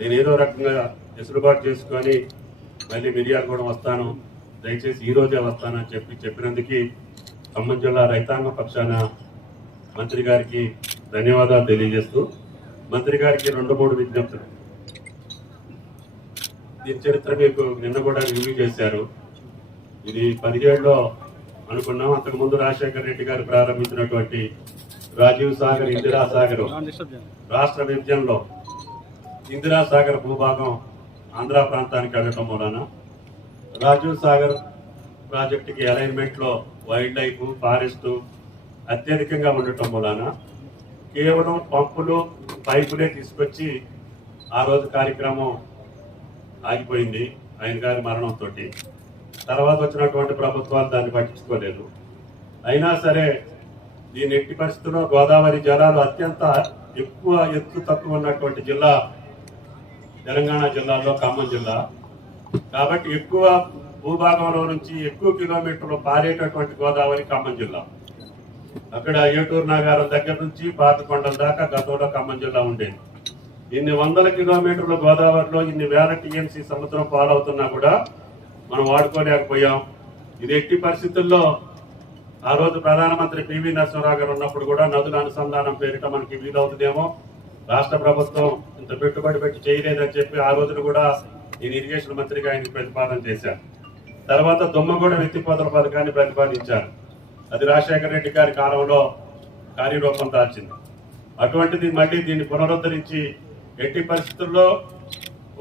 నేను ఏదో రకంగా వెసులుబాటు చేసుకొని మళ్ళీ మిర్యాలగూడెం వస్తాను, దయచేసి ఈ రోజే వస్తానని చెప్పినందుకు ఖమ్మం జిల్లా రైతాంగ పక్షాన మంత్రి గారికి ధన్యవాదాలు తెలియజేస్తూ, మంత్రి గారికి 2-3 విజ్ఞప్తులు. దీని చరిత్ర మీకు నిన్న కూడా రివ్యూ చేశారు. ఇది 17లో అనుకున్నాం. అంతకుముందు రాజశేఖర రెడ్డి గారు ప్రారంభించినటువంటి రాజీవ్ సాగర్, ఇందిరా సాగర్ రాష్ట్ర విభజనలో ఇందిరా సాగర్ భూభాగం ఆంధ్ర ప్రాంతానికి వెళ్ళటం వలన రాజీవ్ సాగర్ ప్రాజెక్టుకి అలైన్మెంట్లో వైల్డ్ లైఫ్, ఫారెస్ట్ అత్యధికంగా ఉండటం వలన కేవలం పంపులు, పైపులే తీసుకొచ్చి ఆ రోజు కార్యక్రమం ఆగిపోయింది ఆయన గారి మరణంతో. తర్వాత వచ్చినటువంటి ప్రభుత్వాలు దాన్ని పట్టించుకోలేదు. అయినా సరే దీని ఎట్టి పరిస్థితుల్లో గోదావరి జలాలు అత్యంత ఎక్కువ ఎత్తు తక్కువ ఉన్నటువంటి జిల్లా తెలంగాణ జిల్లాలో ఖమ్మం జిల్లా. కాబట్టి ఎక్కువ భూభాగంలో నుంచి ఎక్కువ కిలోమీటర్లు పారేటటువంటి గోదావరి ఖమ్మం జిల్లా. అక్కడ ఏటూరు నాగారం దగ్గర నుంచి పాతకొండల దాకా గతంలో ఖమ్మం జిల్లా ఉండేది. ఇన్ని వందల కిలోమీటర్ల గోదావరిలో ఇన్ని వేల టీఎంసీ సముద్రం పాలవుతున్నా కూడా మనం వాడుకోలేకపోయాం. ఇది ఎట్టి పరిస్థితుల్లో ఆ రోజు ప్రధానమంత్రి పివి నరసింహరావు గారు ఉన్నప్పుడు కూడా నదుల అనుసంధానం పేరిట మనకి వీలవుతుందేమో, రాష్ట్ర ప్రభుత్వం ఇంత పెట్టుబడి పెట్టి చేయలేదని చెప్పి ఆ రోజున కూడా నేను ఇరిగేషన్ మంత్రిగా ఆయన ప్రతిపాదన చేశాను. తర్వాత దుమ్మగూడెం ఎత్తిపోతల పథకాన్ని ప్రతిపాదించారు. అది రాజశేఖర రెడ్డి గారి కాలంలో కార్యరూపం దాల్చింది. అటువంటిది మళ్ళీ దీన్ని పునరుద్ధరించి ఎట్టి పరిస్థితుల్లో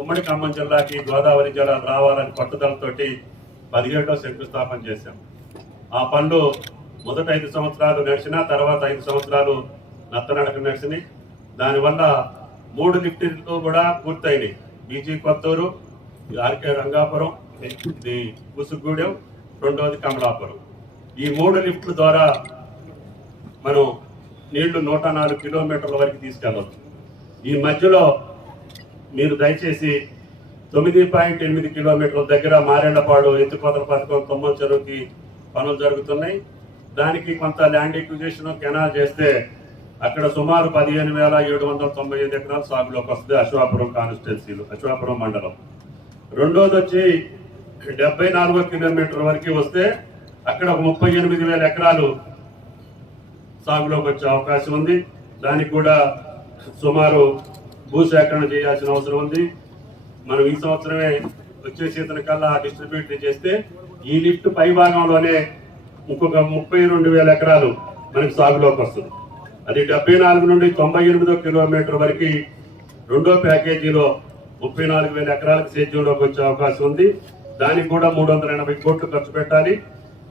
ఉమ్మడి ఖమ్మం జిల్లాకి గోదావరి జలాలు రావాలని పట్టుదలతోటి 17లో శంకుస్థాపన చేశాం. ఆ పనులు మొదట 5 సంవత్సరాలు నడిచినా తర్వాత 5 సంవత్సరాలు నత్తనడక నడిచినాయి. దానివల్ల 3 లిఫ్టులు కూడా పూర్తయినాయి. బీజీ కొత్తూరు, ఆర్కే రంగాపురం, ఇది కుసుగూడెం, రెండవది కమలాపురం. ఈ 3 లిఫ్టుల ద్వారా మనం నీళ్లు 104 కిలోమీటర్ల వరకు తీసుకెళ్ళవచ్చు. ఈ మధ్యలో మీరు దయచేసి 9.8 కిలోమీటర్ల దగ్గర మారేళ్లపాడు ఎత్తిపోతల పథకం తొమ్మల చెరువుకి పనులు జరుగుతున్నాయి. దానికి కొంత ల్యాండ్ ఎక్విజిషన్ కెనాల్ చేస్తే అక్కడ సుమారు 15,795 ఎకరాలు సాగులోకి వస్తుంది అశ్వాపురం కాన్స్టిట్యున్సీలు, అశ్వాపురం మండలం. రెండోది వచ్చి 74 కిలోమీటర్ల వరకు వస్తే అక్కడ 38,000 ఎకరాలు సాగులోకి వచ్చే అవకాశం ఉంది. దానికి కూడా సుమారు భూసేకరణ చేయాల్సిన అవసరం ఉంది. మనం ఈ సంవత్సరమే వచ్చే సీజన్ కల్లా డిస్ట్రిబ్యూట్ చేస్తే ఈ లిఫ్ట్ పై భాగంలోనే ఇంకొక 32,000 ఎకరాలు మనకి సాగులోకి వస్తుంది. అది 74 నుండి 98 కిలోమీటర్ వరకు రెండో ప్యాకేజీలో 34,000 ఎకరాలకు సేద్యంలోకి వచ్చే అవకాశం ఉంది. దానికి కూడా 380 కోట్లు ఖర్చు పెట్టాలి.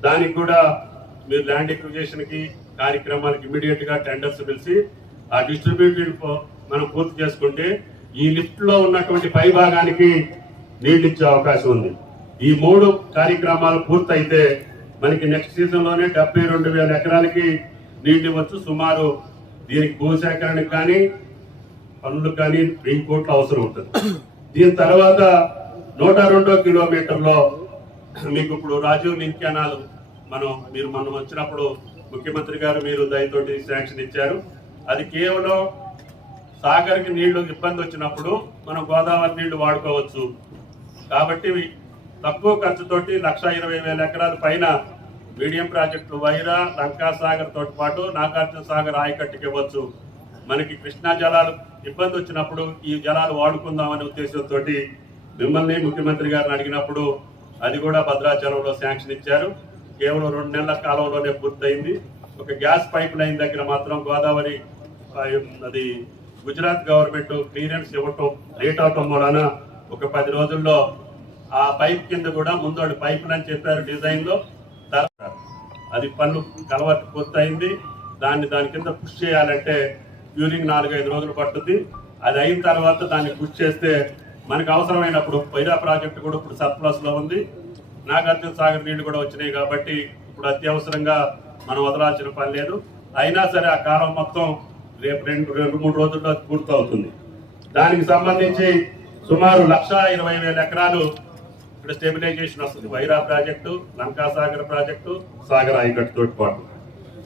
దానికి కూడా మీరు ల్యాండ్ ఎక్విజిషన్ కి కార్యక్రమానికి ఇమీడియట్ గా టెండర్స్ పిలిచి ఆ డిస్ట్రిబ్యూటెడ్ మనం పూర్తి చేసుకుంటే ఈ లిఫ్ట్ లో ఉన్నటువంటి పై భాగానికి నీళ్లు ఇచ్చే అవకాశం ఉంది. ఈ 3 కార్యక్రమాలు పూర్తయితే మనకి నెక్స్ట్ సీజన్ లోనే 72,000 ఎకరాలకి నీళ్లు ఇవ్వచ్చు. సుమారు దీనికి భూసేకరణకు కానీ పనులకు కానీ 1000 కోట్ల అవసరం ఉంటుంది. దీని తర్వాత 102 కిలోమీటర్లో మీకు ఇప్పుడు రాజీవ్ లింక్ కెనాల్ మీరు మనం వచ్చినప్పుడు ముఖ్యమంత్రి గారు మీరు దయతోటి శాంక్షన్ ఇచ్చారు. అది కేవలం సాగర్కి నీళ్లు ఇబ్బంది వచ్చినప్పుడు మనం గోదావరి నీళ్లు వాడుకోవచ్చు. కాబట్టి తక్కువ ఖర్చుతోటి 120,000 ఎకరాల పైన మీడియం ప్రాజెక్టులు వైరా, లంకా సాగర్ తోటి పాటు నాగార్జున సాగర్ ఆయకట్టుకి ఇవ్వచ్చు. మనకి కృష్ణా జలాలు ఇబ్బంది వచ్చినప్పుడు ఈ జలాలు వాడుకుందామనే ఉద్దేశంతో మిమ్మల్ని ముఖ్యమంత్రి గారిని అడిగినప్పుడు అది కూడా భద్రాచలంలో శాంక్షన్ ఇచ్చారు. కేవలం 2 నెలల కాలంలోనే పూర్తయింది. ఒక గ్యాస్ పైప్ లైన్ దగ్గర మాత్రం గోదావరి అది గుజరాత్ గవర్నమెంట్ క్లియరెన్స్ ఇవ్వటం లేట్ అవటం వలన ఒక 10 రోజుల్లో ఆ పైప్ కింద కూడా ముందు పైప్ అని చెప్పారు డిజైన్ లో, అది పనులు కలవట్టు పూర్తయింది. దాని కింద పుష్ చేయాలంటే క్యూరింగ్ 4-5 రోజులు పట్టుద్ది. అది అయిన తర్వాత దాన్ని పుష్ చేస్తే మనకు అవసరమైనప్పుడు వైరా ప్రాజెక్టు కూడా ఇప్పుడు సర్ప్లస్ లో ఉంది. నాగార్జున సాగర్ నీళ్లు కూడా వచ్చినాయి కాబట్టి ఇప్పుడు అత్యవసరంగా మనం వదలాల్సిన పని లేదు. అయినా సరే ఆ కాలం మొత్తం రేపు 2-3 రోజుల్లో పూర్తవుతుంది. దానికి సంబంధించి సుమారు 120,000 ఎకరాలు ఇక్కడ స్టెబిలైజేషన్ వస్తుంది. వైరా ప్రాజెక్టు, లంకా సాగర్ ప్రాజెక్టు, సాగర్ ఆయకట్టు తోటి పాటు.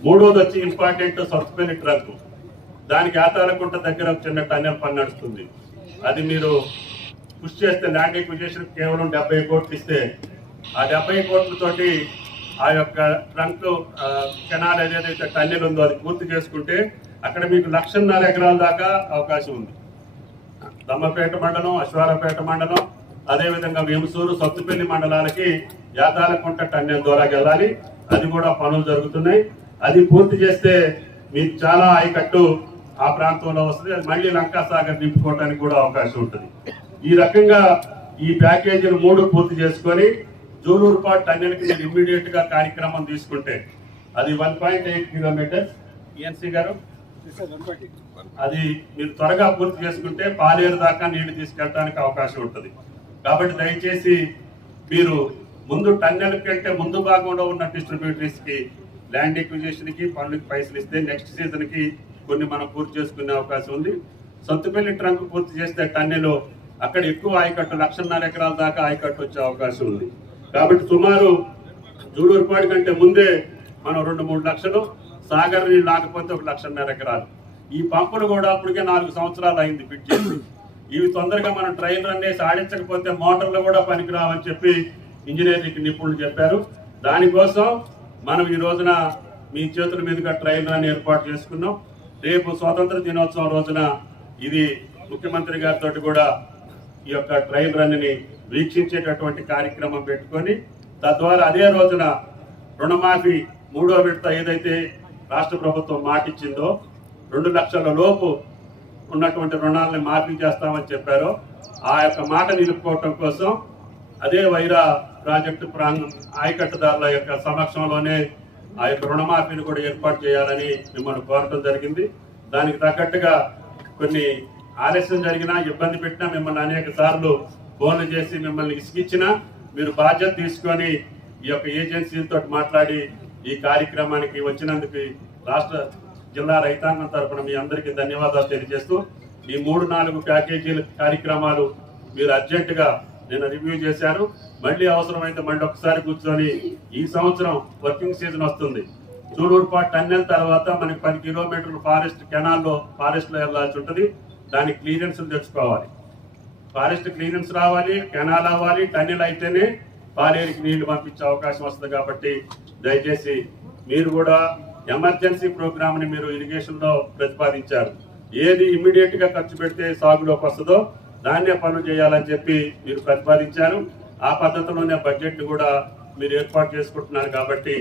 మూడోది వచ్చి ఇంపార్టెంట్ సత్తుపల్లి ట్రంక్. దానికి ఆతాలకుంట దగ్గర చిన్న టన్నెల్ పని నడుస్తుంది. అది మీరు కృషి చేస్తే ల్యాండ్ ఎక్విజిషన్ కేవలం 70 కోట్లు ఇస్తే ఆ 70 కోట్లతోటి ఆ యొక్క ట్రంక్ కెనాల్ ఏదైతే టన్నెల్ ఉందో అది పూర్తి చేసుకుంటే అక్కడ మీకు 1.5 ఎకరాల దాకా అవకాశం ఉంది. దమ్మపేట మండలం, అశ్వారపేట మండలం, అదేవిధంగా వేముసూరు, సత్తుపల్లి మండలాలకి యాదాలకుంట టన్నెల్ ద్వారా వెళ్ళాలి. అది కూడా పనులు జరుగుతున్నాయి. అది పూర్తి చేస్తే మీకు చాలా ఆయకట్టు ఆ ప్రాంతంలో వస్తుంది. అది మళ్ళీ లంకాసాగర్ నింపుకోవడానికి కూడా అవకాశం ఉంటుంది. ఈ రకంగా ఈ ప్యాకేజీలు 3 పూర్తి చేసుకొని జూలూరుపాటు టన్నెల్కి మీరు ఇమ్మీడియట్ గా కార్యక్రమం తీసుకుంటే అది 1.8 కిలోమీటర్స్ ఈఎన్సీ గారు అది మీరు త్వరగా పూర్తి చేసుకుంటే పాలేరు దాకా నీళ్లు తీసుకెళ్ళడానికి అవకాశం ఉంటుంది. కాబట్టి దయచేసి మీరు ముందు టన్నెల్ కంటే ముందు భాగంలో ఉన్న డిస్ట్రిబ్యూటరీస్ కి ల్యాండ్ ఎక్విజిషన్ కి పనులకి పైసలు ఇస్తే నెక్స్ట్ సీజన్ కి కొన్ని మనం పూర్తి చేసుకునే అవకాశం ఉంది. సత్తుపల్లి ట్రంక్ పూర్తి చేస్తే టన్నెల్ అక్కడ ఎక్కువ ఆయకట్టు 1.5 ఎకరాల దాకా ఆయకట్టు వచ్చే అవకాశం ఉంది. కాబట్టి సుమారు జూలూరుపాడు కంటే ముందే మనం 2-3 లక్షలు, సాగర్ నీళ్ళు రాకపోతే 1.5 ఎకరాలు. ఈ పంపులు కూడా అప్పటికే 4 సంవత్సరాలు అయింది ఫిట్ చేసి. ఇవి తొందరగా మనం ట్రైల్ రన్ చేసి ఆడించకపోతే మోటార్లు కూడా పనికిరావని చెప్పి ఇంజనీరింగ్ నిపుణులు చెప్పారు. దానికోసం మనం ఈ రోజున మీ చేతుల మీదుగా ట్రైల్ రన్ ఏర్పాటు చేసుకున్నాం. రేపు స్వాతంత్ర దినోత్సవం రోజున ఇది ముఖ్యమంత్రి గారితో కూడా ఈ యొక్క ట్రైల్ రన్ ని వీక్షించేటటువంటి కార్యక్రమం పెట్టుకొని తద్వారా అదే రోజున రుణమాఫీ 3వ విడత ఏదైతే రాష్ట్ర ప్రభుత్వం మాటిచ్చిందో 2 లక్షల లోపు ఉన్నటువంటి రుణాలను మాఫీ చేస్తామని చెప్పారో ఆ యొక్క మాట నిలుపుకోవటం కోసం అదే వైరా ప్రాజెక్టు ఆయకట్టుదారుల యొక్క సమక్షంలోనే ఆ యొక్క రుణమాఫీని కూడా ఏర్పాటు చేయాలని మిమ్మల్ని కోరటం జరిగింది. దానికి తగ్గట్టుగా కొన్ని ఆలస్యం జరిగినా, ఇబ్బంది పెట్టినా, మిమ్మల్ని అనేక సార్లు ఫోన్లు చేసి మిమ్మల్ని ఇసుకిచ్చినా మీరు బాధ్యత తీసుకొని ఈ యొక్క ఏజెన్సీలతో మాట్లాడి ఈ కార్యక్రమానికి వచ్చినందుకు రాష్ట్ర జిల్లా రైతాంగం తరఫున మీ అందరికీ ధన్యవాదాలు తెలియజేస్తూ ఈ 3-4 ప్యాకేజీల కార్యక్రమాలు మీరు అర్జెంటుగా నేను రివ్యూ చేశారు. మళ్ళీ అవసరమైతే మళ్ళీ ఒకసారి కూర్చొని ఈ సంవత్సరం వర్కింగ్ సీజన్ వస్తుంది. జూలూరుపాటు టన్నెల్ తర్వాత మనకి 10 కిలోమీటర్లు ఫారెస్ట్ కెనాల్లో ఫారెస్ట్ లో వెళ్లాల్సి ఉంటుంది. దానికి క్లియరెన్స్ తెచ్చుకోవాలి. ఫారెస్ట్ క్లియరెన్స్ రావాలి, కెనాల్ అవ్వాలి, టన్నెల్ అయితేనే పాలేరుకి నీళ్లు పంపించే అవకాశం వస్తుంది. కాబట్టి దయచేసి మీరు కూడా ఎమర్జెన్సీ ప్రోగ్రామ్ ని మీరు ఇరిగేషన్ లో ప్రతిపాదించారు. ఏది ఇమ్మీడియట్ గా ఖర్చు పెడితే సాగులోకి వస్తుందో దాన్నే పనులు చేయాలని చెప్పి మీరు ప్రతిపాదించారు. ఆ పద్ధతిలోనే బడ్జెట్ ని కూడా మీరు ఏర్పాటు చేసుకుంటున్నారు. కాబట్టి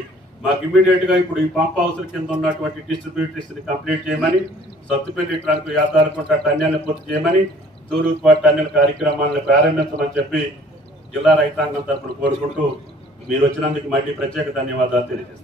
మాకు ఇమ్మీడియట్ గా ఇప్పుడు ఈ పంప్ హౌస్ కింద ఉన్నటువంటి డిస్ట్రిబ్యూటరీస్ ని కంప్లీట్ చేయమని, సత్తుపల్లి ట్రంక్ యాదాలకుంట టన్నెల్ పూర్తి చేయమని, జూలూరుపాటు టన్నెల్ కార్యక్రమాలను ప్రారంభించమని చెప్పి జిల్లా రైతాంగం తరఫున కోరుకుంటూ మీరు వచ్చినందుకు మళ్ళీ ప్రత్యేక ధన్యవాదాలు తెలియజేస్తాను.